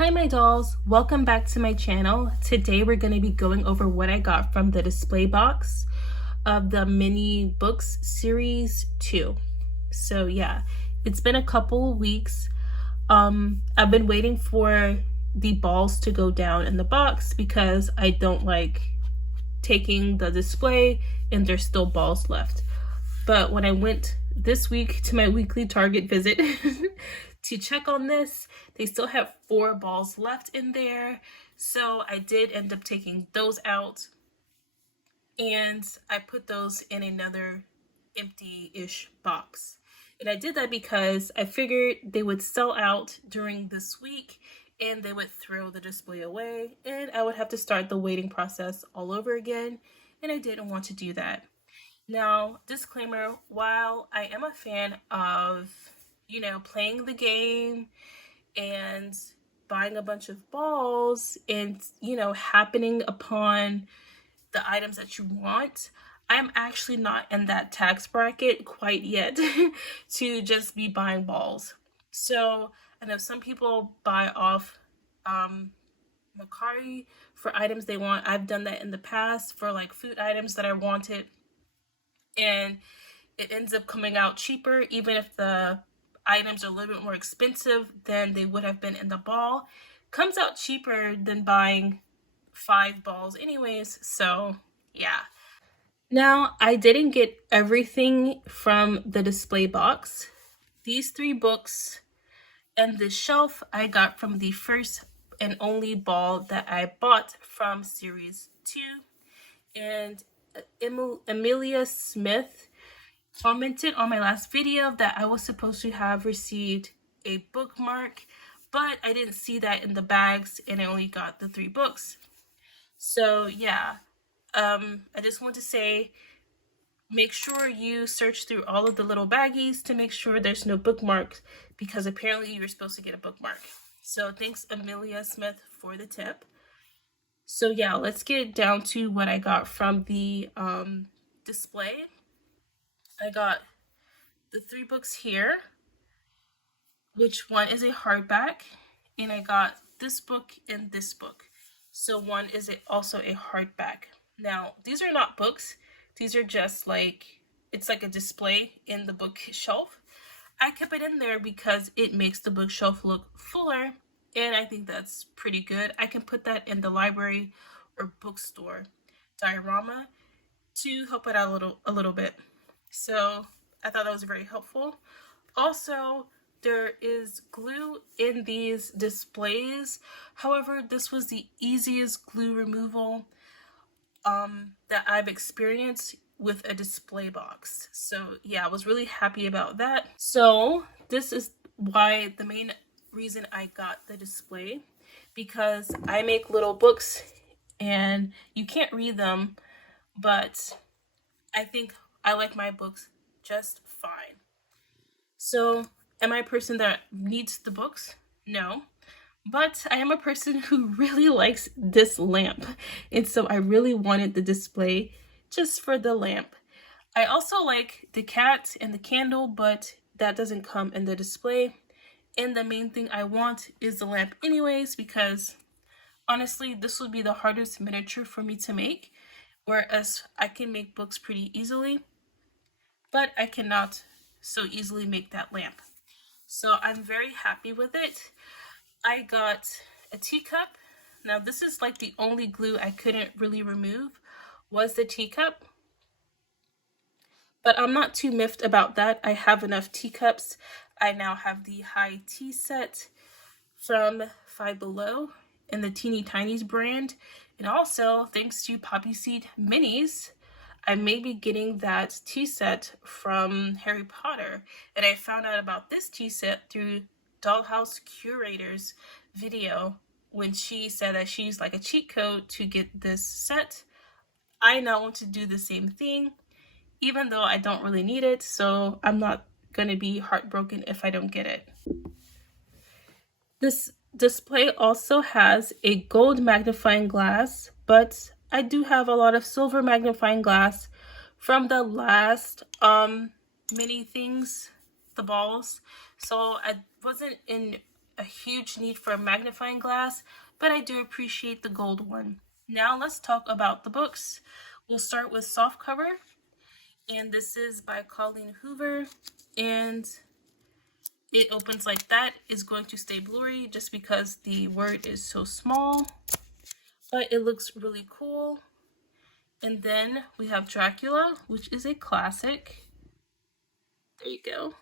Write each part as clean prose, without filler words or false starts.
Hi my dolls, welcome back to my channel. Today we're going to be going over what I got from the display box of the mini books series 2. So yeah, it's been a couple weeks. I've been waiting for the balls to go down in the box because I don't like taking the display and there's still balls left. But when I went this week to my weekly Target visit to check on this, they still have 4 balls left in there. So I did end up taking those out and I put those in another empty-ish box. And I did that because I figured they would sell out during this week and they would throw the display away and I would have to start the waiting process all over again, and I didn't want to do that. Now, disclaimer, while I am a fan of, playing the game and buying a bunch of balls and, happening upon the items that you want, I'm actually not in that tax bracket quite yet to just be buying balls. So I know some people buy off Mercari for items they want. I've done that in the past for like food items that I wanted, and it ends up coming out cheaper even if the items are a little bit more expensive than they would have been in the ball. Comes out cheaper than buying 5 balls anyways, so yeah. Now, I didn't get everything from the display box. These 3 books and this shelf I got from the first and only ball that I bought from series 2. And Amelia Smith commented on my last video that I was supposed to have received a bookmark, but I didn't see that in the bags and I only got the 3 books. So yeah, I just want to say, make sure you search through all of the little baggies to make sure there's no bookmarks, because apparently you're supposed to get a bookmark. So thanks Amelia Smith for the tip. So yeah, let's get down to what I got from the display. I got the 3 books here, which one is a hardback, and I got this book and this book. So one is also a hardback. Now, these are not books. These are just it's like a display in the bookshelf. I kept it in there because it makes the bookshelf look fuller, and I think that's pretty good. I can put that in the library or bookstore diorama to help it out a little bit. So I thought that was very helpful. Also, there is glue in these displays. However, this was the easiest glue removal that I've experienced with a display box. So yeah, I was really happy about that. So this is why the main reason I got the display, because I make little books and you can't read them, but I think I like my books just fine. So am I a person that needs the books? No. But I am a person who really likes this lamp, and so I really wanted the display just for the lamp. I also like the cat and the candle, but that doesn't come in the display. And the main thing I want is the lamp anyways, because honestly, this would be the hardest miniature for me to make, whereas I can make books pretty easily, but I cannot so easily make that lamp. So I'm very happy with it. I got a teacup. Now this is like the only glue I couldn't really remove was the teacup. But I'm not too miffed about that. I have enough teacups. I now have the high tea set from Five Below in the Teeny Tinies brand. And also, thanks to Poppy Seed Minis, I may be getting that tea set from Harry Potter. And I found out about this tea set through Dollhouse Curator's video when she said that she used like a cheat code to get this set. I now want to do the same thing, even though I don't really need it, so I'm not gonna be heartbroken if I don't get it. This display also has a gold magnifying glass, but I do have a lot of silver magnifying glass from the last mini things, the balls. So I wasn't in a huge need for a magnifying glass, but I do appreciate the gold one. Now let's talk about the books. We'll start with softcover, and this is by Colleen Hoover, and it opens like that. It's going to stay blurry just because the word is so small, but it looks really cool. And then we have Dracula, which is a classic. There you go.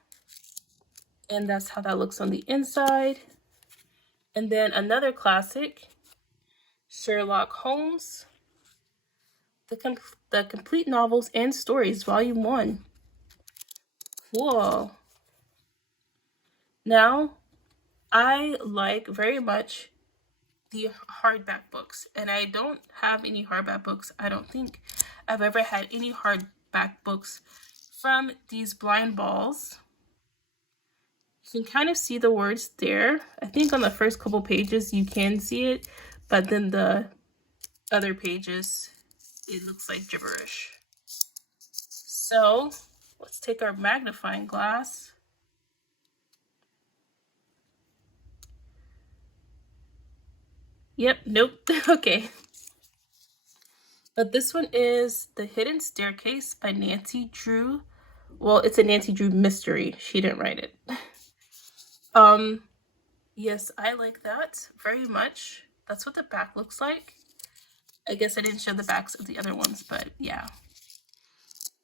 And that's how that looks on the inside. And then another classic, Sherlock Holmes, the Complete Novels and Stories, Volume 1. Cool. Now, I like very much the hardback books, and I don't have any hardback books. I don't think I've ever had any hardback books from these blind balls. You can kind of see the words there. I think on the first couple pages you can see it, but then the other pages it looks like gibberish. So let's take our magnifying glass. Yep, nope. Okay. But this one is The Hidden Staircase by Nancy Drew. Well, it's a Nancy Drew mystery. She didn't write it. Yes, I like that very much. That's what the back looks like. I guess I didn't show the backs of the other ones, but yeah.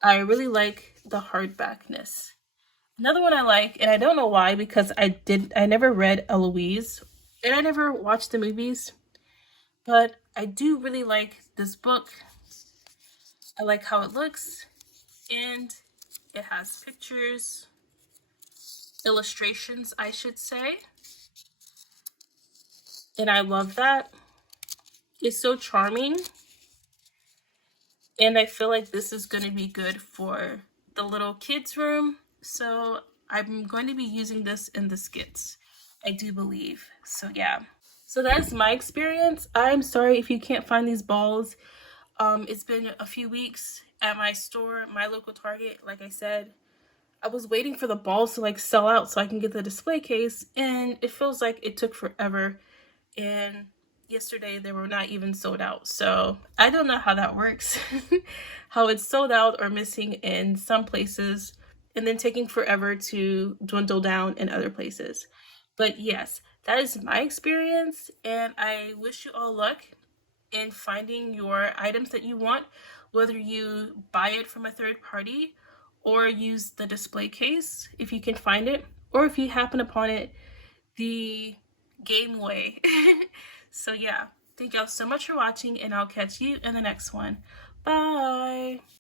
I really like the hardbackness. Another one I like, and I don't know why, because I never read Eloise, and I never watched the movies, but I do really like this book. I like how it looks, and it has pictures, illustrations, I should say. And I love that. It's so charming. And I feel like this is going to be good for the little kids' room. So I'm going to be using this in the skits, I do believe. So yeah. So that's my experience. I'm sorry if you can't find these balls. It's been a few weeks at my store, my local Target. Like I said, I was waiting for the balls to like sell out so I can get the display case, and it feels like it took forever. And yesterday they were not even sold out. So I don't know how that works, how it's sold out or missing in some places and then taking forever to dwindle down in other places. But yes, that is my experience, and I wish you all luck in finding your items that you want, whether you buy it from a third party or use the display case if you can find it, or if you happen upon it the game way. So yeah, thank y'all so much for watching, and I'll catch you in the next one. Bye.